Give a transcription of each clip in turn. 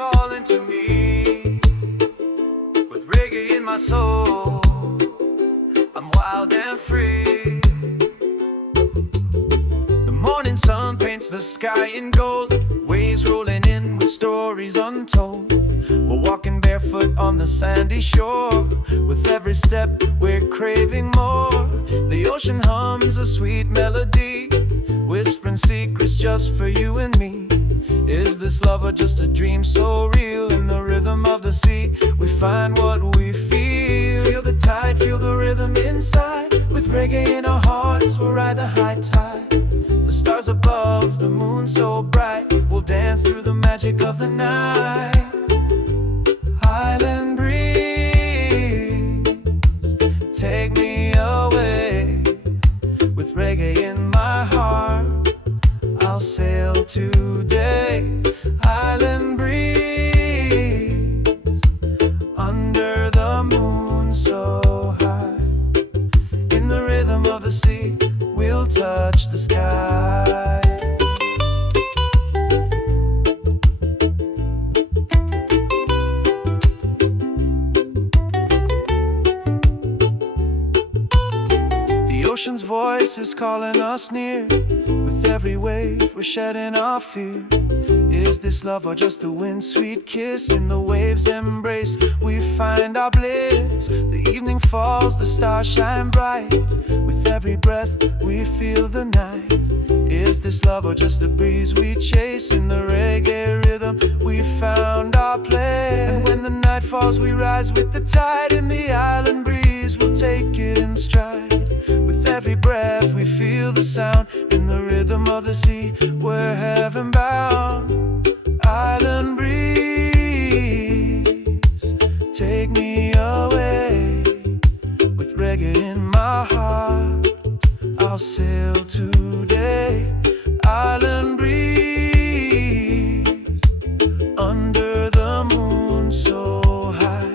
calling to me, with reggae in my soul. I'm wild and free. The morning sun paints the sky in gold, waves rolling in with stories untold. We're walking barefoot on the sandy shore. With every step we're craving more. The ocean hums a sweet melody, whispering secrets just for you and me. Is this love or just a dream so real? In the rhythm of the sea, we find what we feel. Feel the tide, feel the rhythm inside. With reggae in our hearts, we'll ride the high tide. The stars above, the moon so bright, we'll dance through the magic of the night. Island breeze, take me away. With reggae in my heart, I'll sail today. Island breeze, under the moon so high. In the rhythm of the sea, we'll touch the sky. The ocean's voice is calling us near. With every wave, we're shedding our fear. Is this love or just the wind's sweet kiss? In the waves' embrace, we find our bliss. The evening falls, the stars shine bright. With every breath, we feel the night. Is this love or just the breeze we chase? In the reggae rhythm, we found our place. And when the night falls, we rise with the tide. In the island breeze, we'll take it in stride. With every breath, we feel the sound. In the rhythm of the sea, we're heaven bound. Island breeze, take me away. With reggae in my heart, I'll sail today. Island breeze, under the moon so high.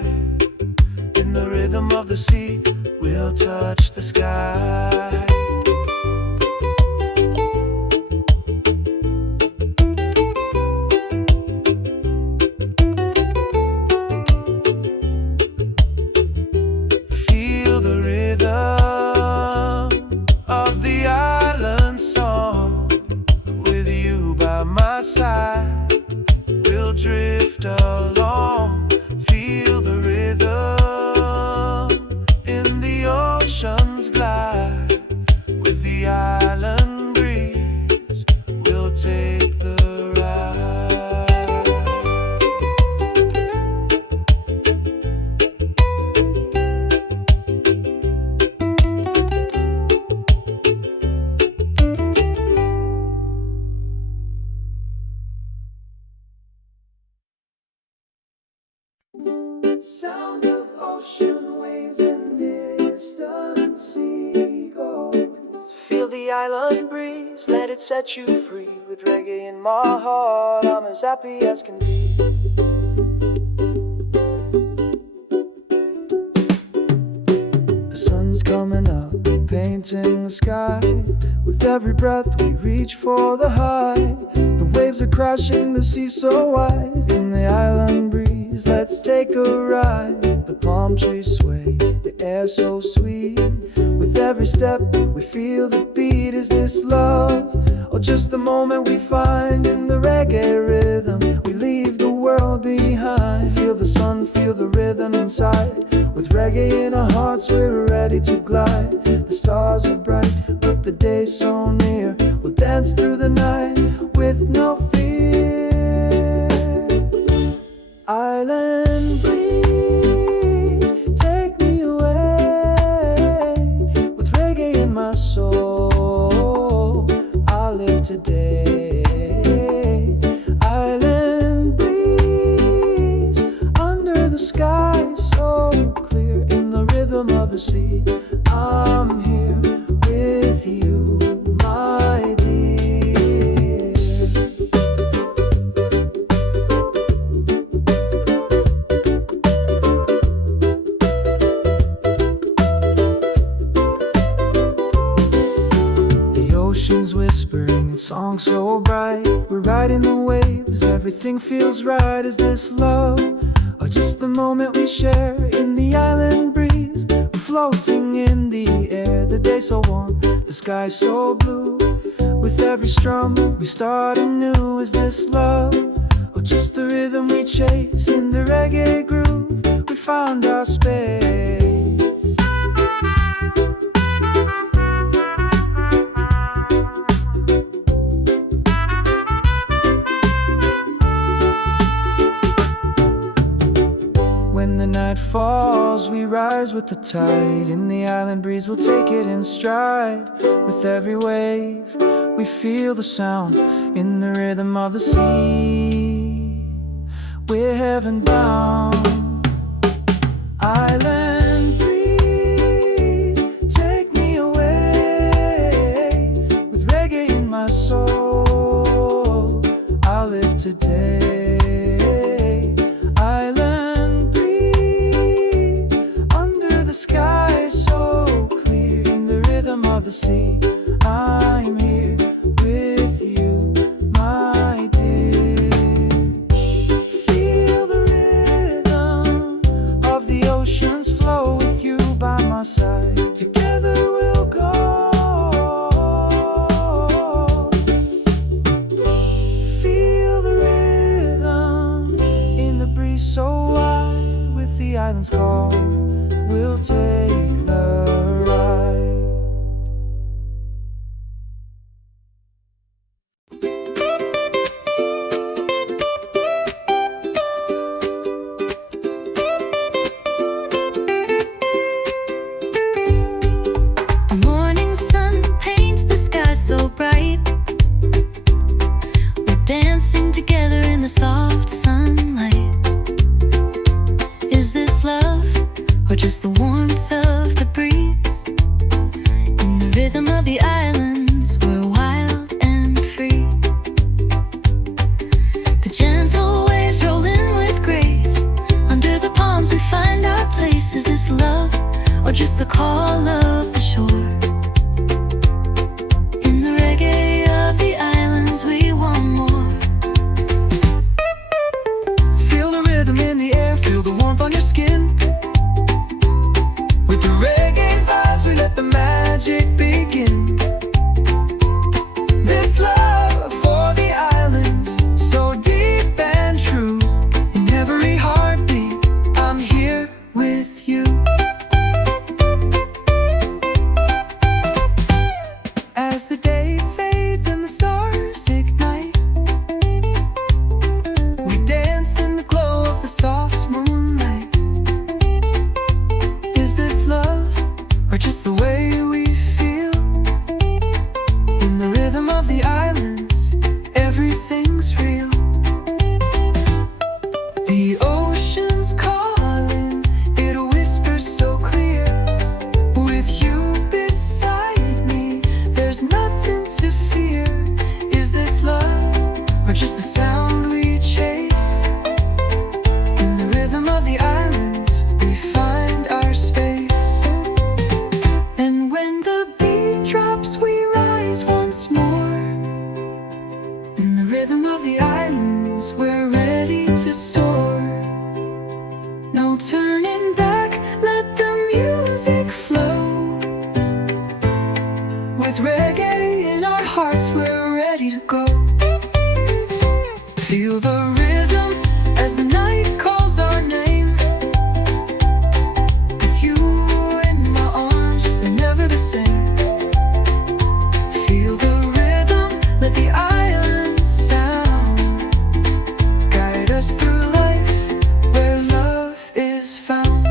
In the rhythm of the sea, we'll touch the sky. Feel the rhythm of the island song. With you by my side, we'll drift along. Feel the rhythm in the ocean's glide. With the island breeze, we'll take the ride. Sound of ocean waves and distant seagulls. Feel the island breeze, let it set you free. With reggae in my heart, I'm as happy as can be. The sun's coming up, painting the sky. With every breath we reach for the high. The waves are crashing, the sea so wide. In the island breeze, let's take a ride. The palm trees sway, the air so sweet. With every step we feel the beat. Is this love or just the moment we find? In the reggae rhythm, we leave the world behind. Feel the sun, feel the rhythm inside. With reggae in our hearts, we're ready to glide. The stars are bright, but the day's so near. We'll dance through the night with no fear. Island breeze, take me away. With reggae in my soul, I'll live today. Island breeze, under the sky so clear. In the rhythm of the sea, I'm here with you, my dear. The ocean's whispering, song so bright. We're riding the waves, everything everything feels right. Is this love, or just the moment we share in the island breeze? We're floating in the air, the day so warm, the sky so blue. With every strum we start anew. Is this love, or just the rhythm we chase in the reggae groove? We found our space. When the night falls, we rise with the tide. In the island breeze, we'll take it in stride. With every wave, we feel the sound in the rhythm of the sea. We're heaven bound. Island breeze, take me away. With reggae in my soul, I'll live today. Sky so clear in the rhythm of the sea. I'm here with you, my dear. Feel the rhythm of the oceans flow with you by my side. Together we'll go. Feel the rhythm in the breeze so wide. With the islands call, we'll take the ride. The morning sun paints the sky so bright. We're dancing together in the soft sunlight. Is this love, or just the warmth of the breeze? In the rhythm of the islands, we're wild and free. The gentle waves roll in with grace. Under the palms we find our place. Is this love, or just the call of the shore? In the reggae of the islands, we want more. Feel the rhythm in the air, feel the warmth on your skin. With the reggae vibes, we let the magic begin. This love for the islands, so deep and true. In every heartbeat, I'm here with you. As the day fades and the stars ignite, we dance in the glow of the soft moonlight. Is this love, or just the way we feel? In the rhythm of the islands, everything's real. The ocean's calling, it whispers so clear. With you beside me, there's nothing to fear. Is this love, or just the sound we chase? In the rhythm of the islands, we find our space. And when the beat drops, we rise once more. In the rhythm of the islands, we're ready to soar. No turning back, let the music flow. With reggae in our hearts, we're ready to go. Feel the rhythm as the night calls our name. With you in my arms, they're never the same. Feel the rhythm, let the island sound guide us through life where love is found.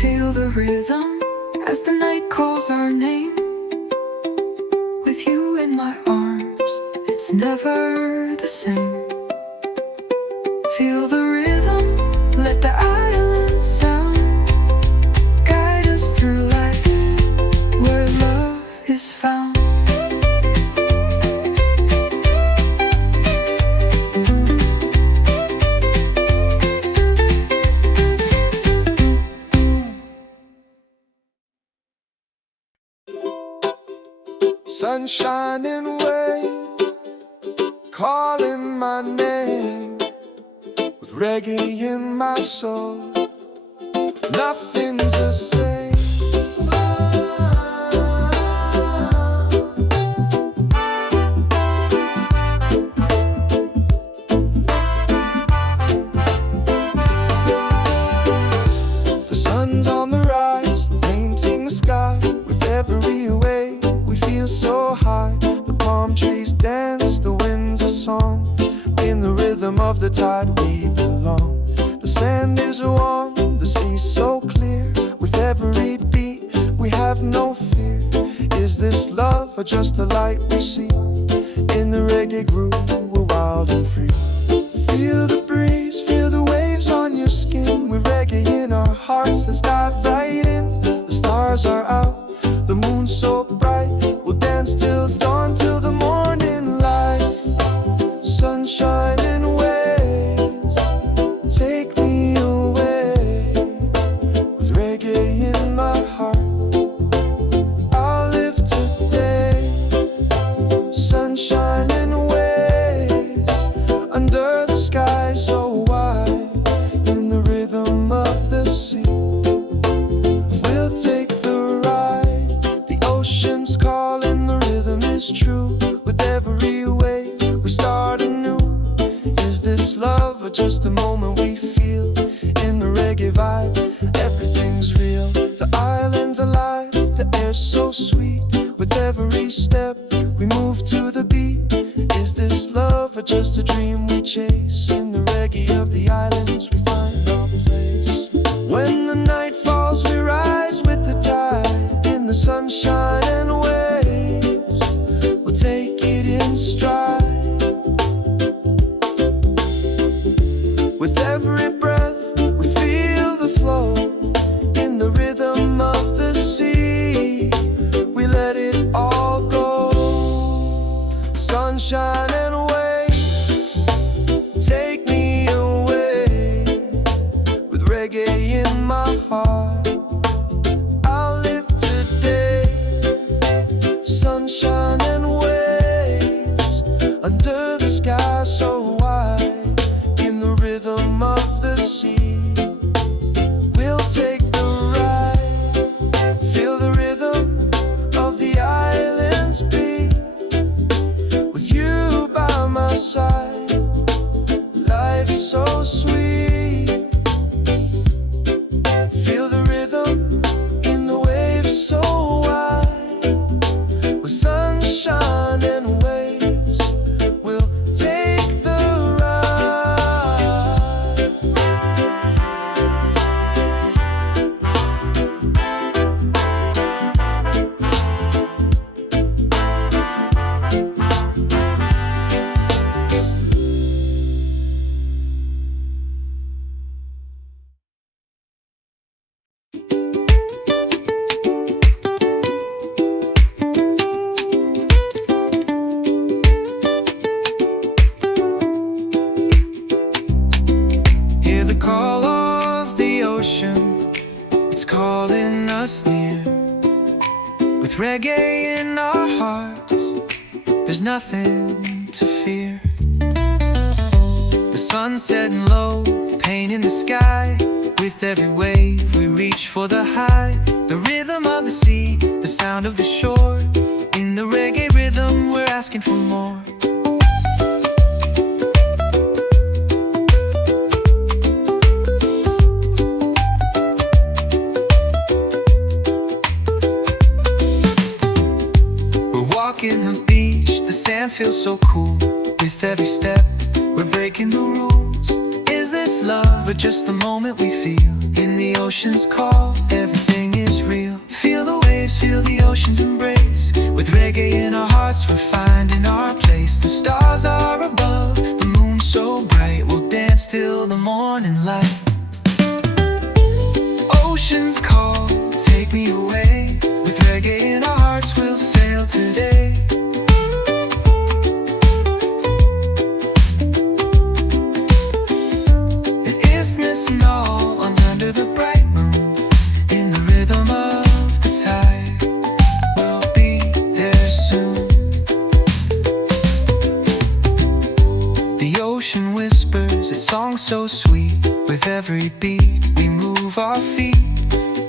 Feel the rhythm as the night calls our name. With you in my arms, it's never the same. Feel the rhythm, let the island sound guide us through life where love is found. sunshine and waves calling my name, with reggae in my soul. Nothing's the same. The sun's on the rise, painting the sky. With every wave we feel so high. The palm trees dance, the wind's a song. In the rhythm of the tide we belong. The sand is warm, the sea's so clear. With every beat we have no fear. Is this love or just the light we see? In the reggae groove we're wild and free. Feel the breeze, feel the waves on your skin. With reggae in our hearts, let's dive right in. The stars are out, the moon's so bright. We'll dance till dawn, till the morning light. Sunshine and waves, take me away. With reggae in my heart, I'll live today. Sunshine and waves, under the sky so wide. In the rhythm of the sea, we'll take the ride. The ocean's calling, the rhythm is true. With every wave we start anew. Is this love or just the moment we feel? In the reggae vibe, everything's real. The island's alive, the air's so sweet. With every step we move to the beat. Is this love or just a dream we chase? In the reggae of the islands we find our place. When the night falls we rise with the tide. In the sunshine and waves, we'll take it in stride. With every breath we feel the flow. In the rhythm of the sea, we let it all go. Sunshine and waves, take me away. With reggae in my heart, I'll live today. Sunshine and waves, under the sky so wide. In the rhythm of the sea, we'll take the ride. Feel the rhythm of the islands beat. With you by my side, life's so sweet. Feel the rhythm in the waves so wide. With sunshine and waves, we'll take the ride. Hear the call of the ocean, it's calling us near. With reggae in our hearts, there's nothing to fear. The sun's setting low, paint in the sky. With every wave we reach for the high. The rhythm of the sea, the sound of the shore. In the reggae rhythm we're asking for more. Walking the beach, the sand feels so cool. With every step, we're breaking the rules. Is this love or just the moment we feel? In the ocean's call, everything is real. Feel the waves, feel the ocean's embrace. With reggae in our hearts, we're finding our place. The stars are above, the moon's so bright. We'll dance till the morning light. Ocean's call, take me away. With reggae in our hearts, we'll sail today. An isthmus and all, under the bright moon. In the rhythm of the tide, we'll be there soon. sweet. With every beat we move our feet.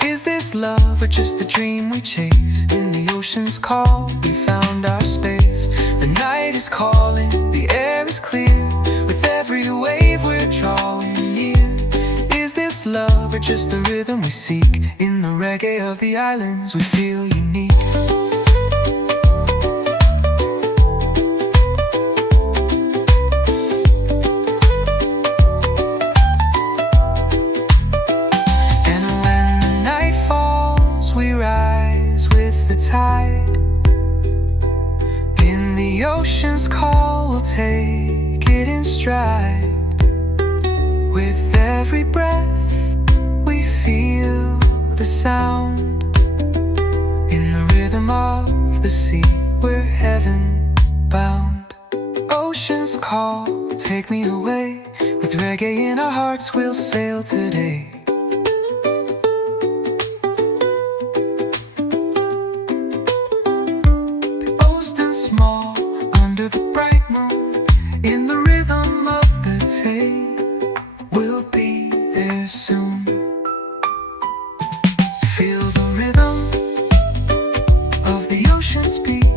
Is this love or just the dream we chase? In the ocean's call we found our space. The night is calling, the air is clear. With every wave we're drawing near. Is this love or just the rhythm we seek? In the reggae of the islands we feel unique. Tide. In the ocean's call, we'll take it in stride. With every breath, we feel the sound. In the rhythm of the sea, we're heaven bound. Ocean's call, take me away. With reggae in our hearts, we'll sail today. Under the bright moon, in the rhythm of the day, we'll be there soon. Feel the rhythm of the ocean's beat.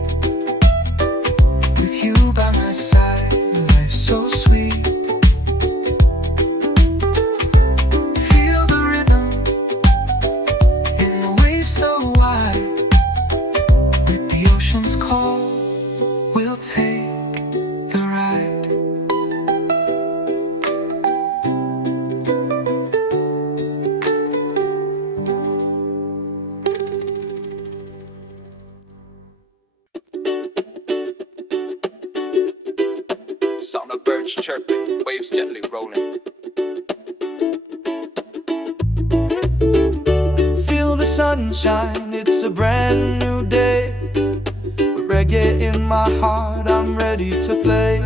With you by my side, life's so sweet. Feel the rhythm in the waves so wide. With the ocean's call, we'll take the ride. Sound of birds chirping, waves gently rolling. Feel the sunshine, it's a brand new day. Reggae in my heart, I'm ready to play.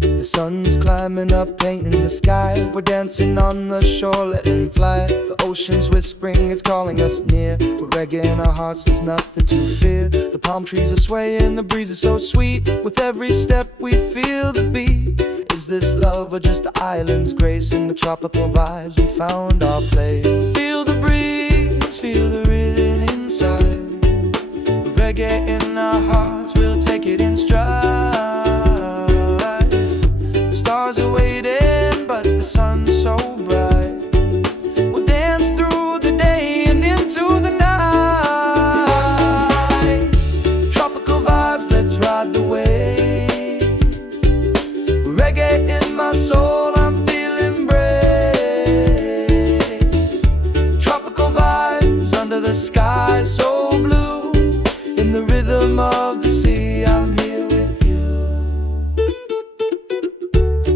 The sun's climbing up, painting the sky. We're dancing on the shore, letting fly. The ocean's whispering, it's calling us near. With reggae in our hearts, there's nothing to fear. The palm trees are swaying, the breeze is so sweet. With every step we feel the beat. Is this love or just the island's grace? In the tropical vibes we found our place. Feel the breeze, feel the rhythm inside. Reggae in our hearts, we'll take it in stride. The stars are waiting, but the sun's so bright. We'll dance through the day and into the night. Tropical vibes, let's ride the wave. Reggae in my soul, I'm feeling brave. Tropical vibes under the sky so blue. In the rhythm of the sea, I'm here with you.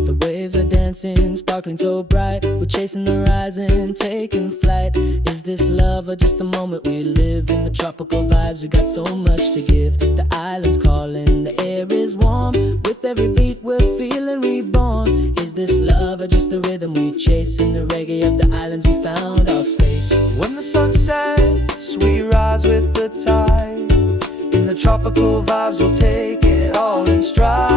The waves are dancing, sparkling so bright. We're chasing the horizon, taking flight. Is this love or just the moment we live? In the tropical vibes, we got so much to give. The island's calling, the air is warm. With every beat, we're feeling reborn. Is this love or just the rhythm we chase? In the reggae of the islands, we found our space. When the sun sets, we rise with the tide. In the tropical vibes, we'll take it all in stride.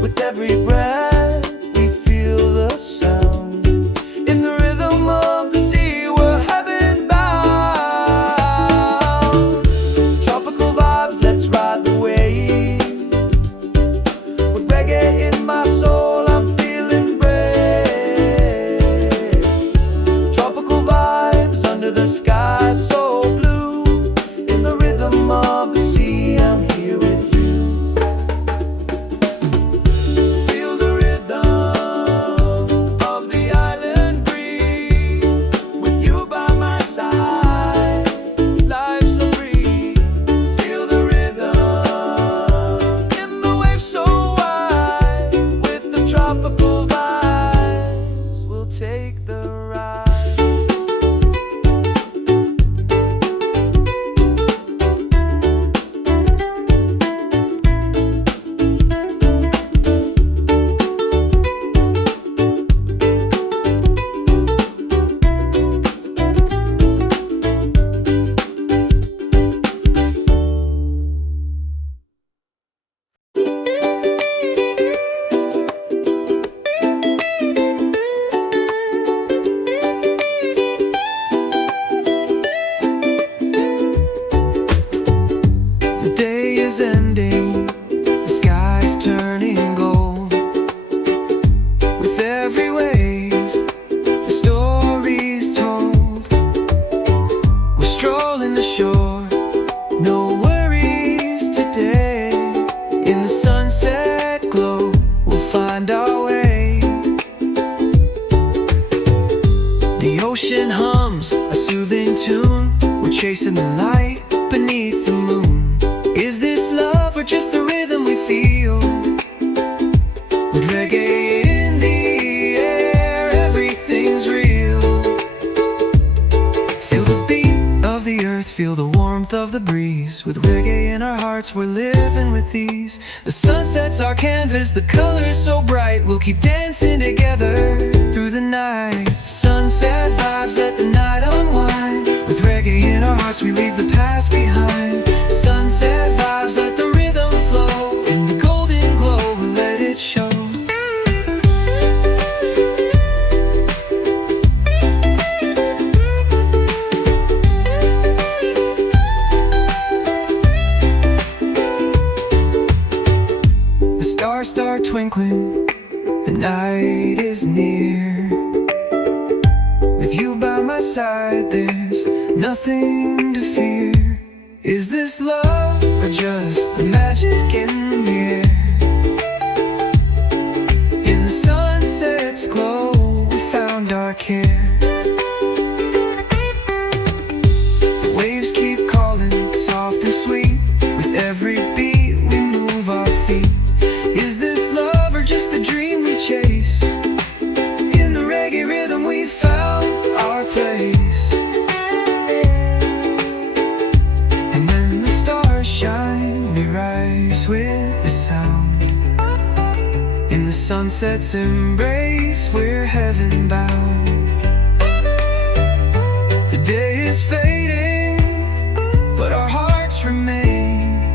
With every breath, we feel the sound. In the rhythm of the sea, we're heaven bound. Tropical vibes, let's ride the wave. With reggae in my soul, I'm feeling brave. Tropical vibes under the sky so blue. Of the sea, I'm here with you. ocean hums a soothing tune. We're chasing the light beneath the moon. Is this love or just the rhythm we feel? With reggae in the air, everything's real. Feel the beat of the earth, feel the warmth of the breeze. With reggae in our hearts, we're living with ease. The sunset's our canvas, the colors so bright. We'll keep dancing together through the night. Sunset vibes, let the night unwind. With reggae in our hearts, we leave the past behind. Sunset vibes, let the rhythm flow. In the golden glow, we'll let it show. The stars start twinkling, the night is near. With you by my side, there's nothing to fear. Is this love or just the magic in the air? In the sunset's glow, we found our care. The waves keep calling, soft and sweet. With every beat, we move our feet. Is this love or just the dream we chase? In the reggae rhythm, we found our place. And when the stars shine, we rise with the sound. In the sunset's embrace, we're heaven bound. The day is fading, but our hearts remain.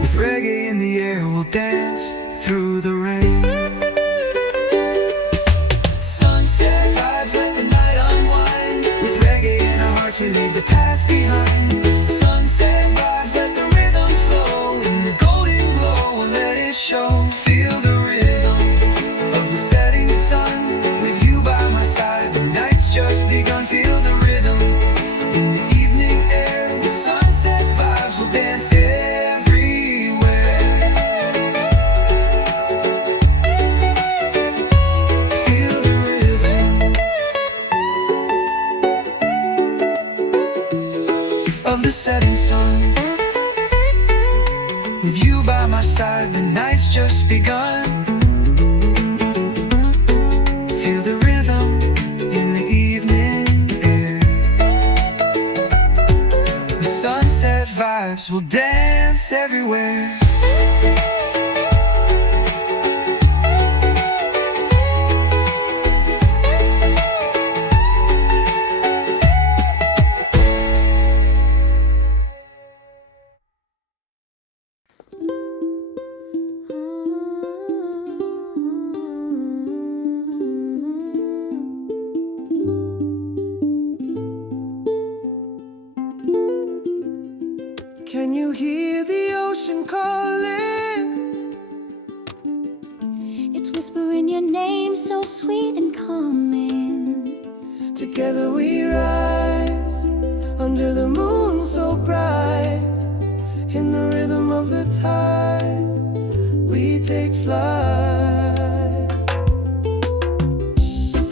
With reggae in the air, we'll dance through the rain. Sunset vibes, let the night unwind. With reggae in our hearts, we leave the past behind. Sunset vibes, let the rhythm flow. In the golden glow, we'll let it show. Feel the rhythm of the setting sun. With you by my side, the night's just begun. Feel the rhythm in the evening air. With sunset vibes, we'll dance everywhere. Feel the rhythm of the setting sun. With you by my side, the night's just begun. Feel the rhythm in the evening air. With sunset vibes, we'll dance everywhere. Can you hear the ocean calling? It's whispering your name so sweet and calming. Together we rise under the moon so bright. In the rhythm of the tide, we take flight.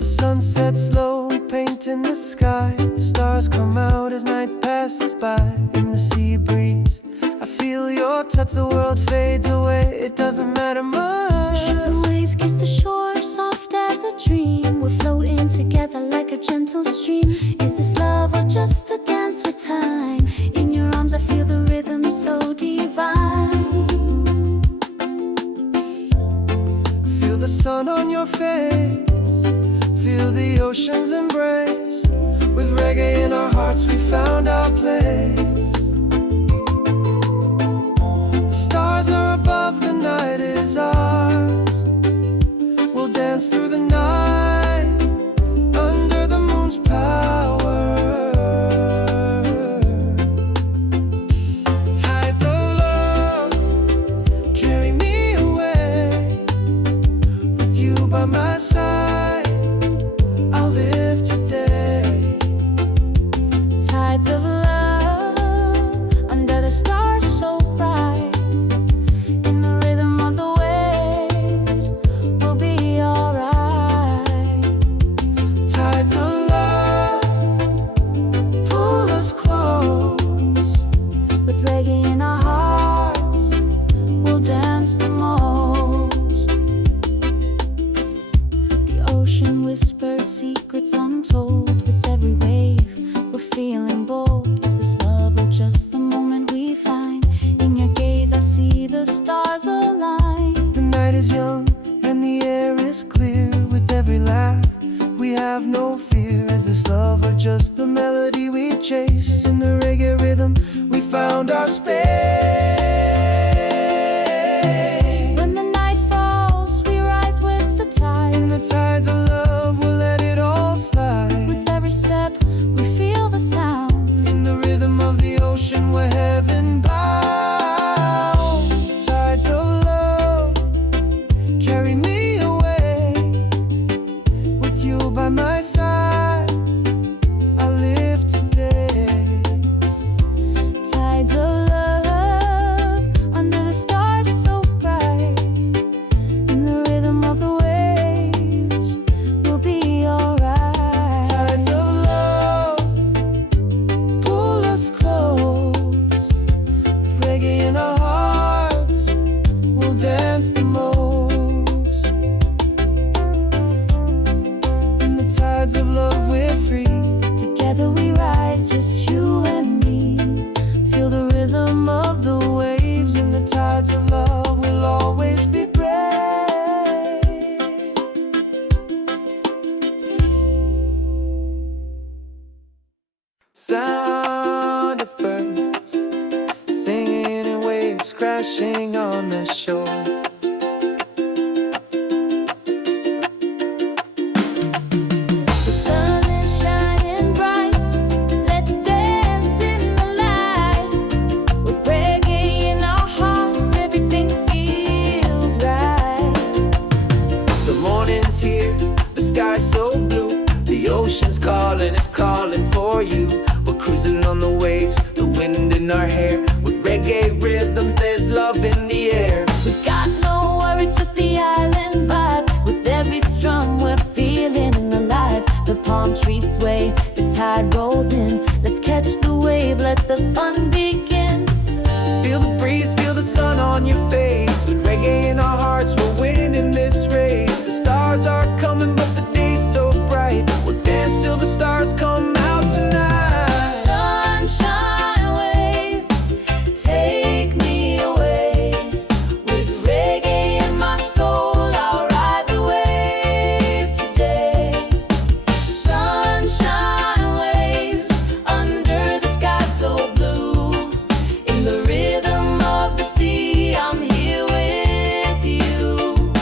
The sun sets slow, painting the sky. The stars come out as night passes by. In the sea breeze, I feel your touch. The world fades away, it doesn't matter much. The waves kiss the shore, soft as a dream. We're floating together like a gentle stream. Is this love or just a dance with time? In your arms I feel the rhythm so divine. Feel the sun on your face, feel the ocean's embrace. With reggae in our hearts, we found our place. The stars are above, the night is ours. We'll dance through the night under the moon's power. Tides of love carry me away. With you by my side, I'll live today. Tides of love under the stars so bright. In the rhythm of the waves, we'll be alright. untold. With every wave, we're feeling bold. Is this love or just the moment we find? In your gaze, I see the stars align. The night is young and the air is clear. With every laugh, we have no fear. Is this love or just the melody we chase? In the reggae rhythm, we found our space. When the night falls, we rise with the tide. In the tides of love, we'll let it all slide. With every step, we feel the sound. In the rhythm of the ocean, we're heaven bound. Tides of love, carry me away. With you by my side, I live today. Tides of love, under the stars so bright. In the rhythm of the waves, we'll be alright. Tides of love, pull us close. With reggae in our hearts, we'll dance the most. In the tides of love, we're free. Together we rise, just you and me. Feel the rhythm of the waves. In the tides of love, we'll always be brave. Sound of birds singing in waves crashing on the shore. The sun is shining bright. Let's dance in the light. With reggae in our hearts, everything feels right. The morning's here, the sky's so blue. The ocean's calling, it's calling for you. We're cruising on the waves, the wind in our hair. With reggae rhythms, there's love in the air. We've got no worries, just the island vibe. With every strum, we're feeling alive. The palm trees sway, the tide rolls in. Let's catch the wave, let the fun begin. Feel the breeze, feel the sun on your face. With reggae in our hearts, we're winning this race. The stars are coming, but the day's so bright. We'll dance till the stars come out tonight. Sunshine waves, take me away. With reggae in my soul, I'll ride the wave today. Sunshine waves, under the sky so blue. In the rhythm of the sea, I'm here with you.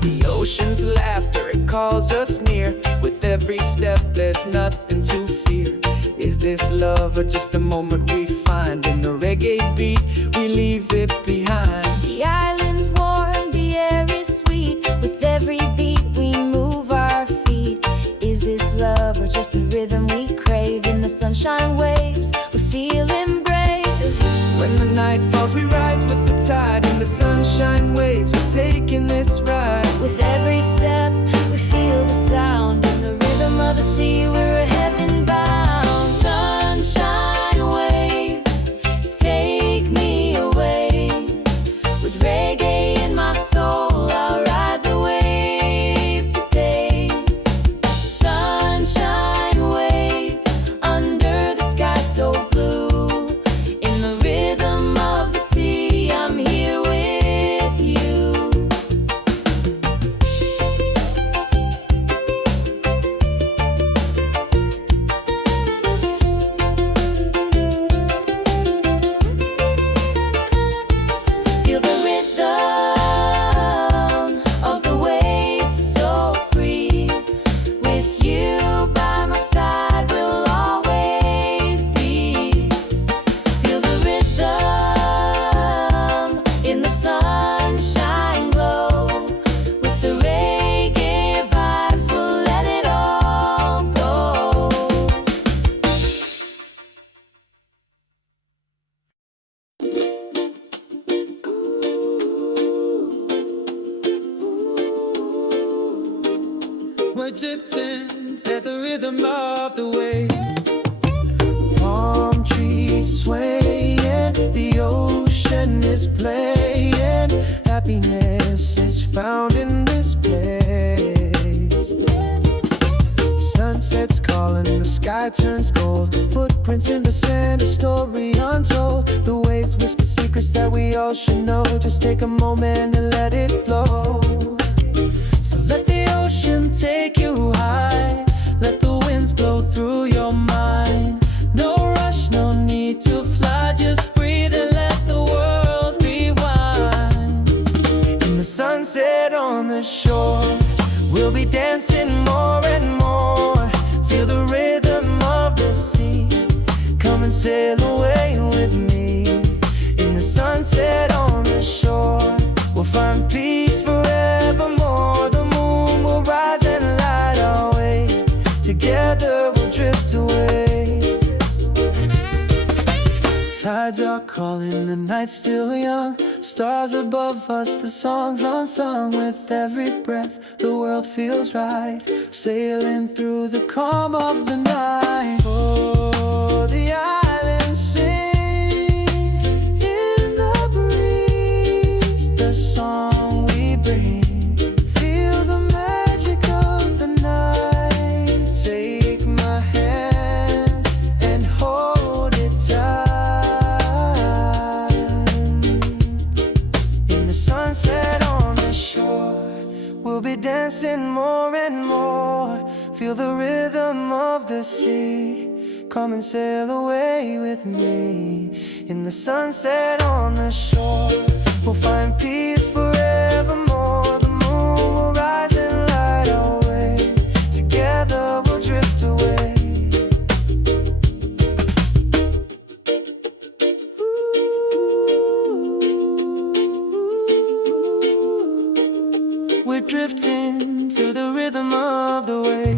The ocean's laughter, it calls us near. With every step, there's nothing to fear. Is this love or just the moment we find? In the reggae beat, we leave it behind. The island's warm, the air is sweet. With every beat, we move our feet. Is this love or just the rhythm we crave? In the sunshine waves, we're feeling brave. When the night falls, we rise with the tide. In the sunshine waves, we're taking this ride. With every step, we feel the sound. In the rhythm of the sea, we're heaven bound. Sunshine waves, take me away. With reggae in my soul, I'll ride the wave today. Sunshine waves, under the sky so blue. In the rhythm of the sea, I'm here with you. Feel the rhythm of the waves so free. With you by my side, we'll always be. Feel the rhythm in the sunshine glow. With the reggae vibes, we'll let it all go. We're drifting to the rhythm of the waves. Palm trees swaying, the ocean is playing. Happiness is found in this place. sky turns gold. Footprints in the sand, a story untold. The waves whisper secrets that we all should know. Just take a moment and let it flow. So let the ocean take you high. Let the winds blow through your mind. No rush, no need to fly. Just breathe and let the world rewind. In the sunset on the shore, we'll be dancing more and more. Feel the rhythm of the sea. Come and sail away with me. In the sunset on the shore, we'll find peace forevermore. The moon will rise and light our way. Together we'll drift away. Tides are calling, the night's still young. Stars above us, the songs unsung. With every breath, the world feels right. Sailing through the calm of the night. Oh, the islands sing in the breeze. The song we bring. Feel the magic of the night. Take my hand and hold it tight. Sunset on the shore, we'll be dancing more and more. Feel the rhythm of the sea. Come and sail away with me. In the sunset on the shore, we'll find peace forevermore. The moon will rise and light our way. Together we'll drift away. We're drifting to the rhythm of the waves.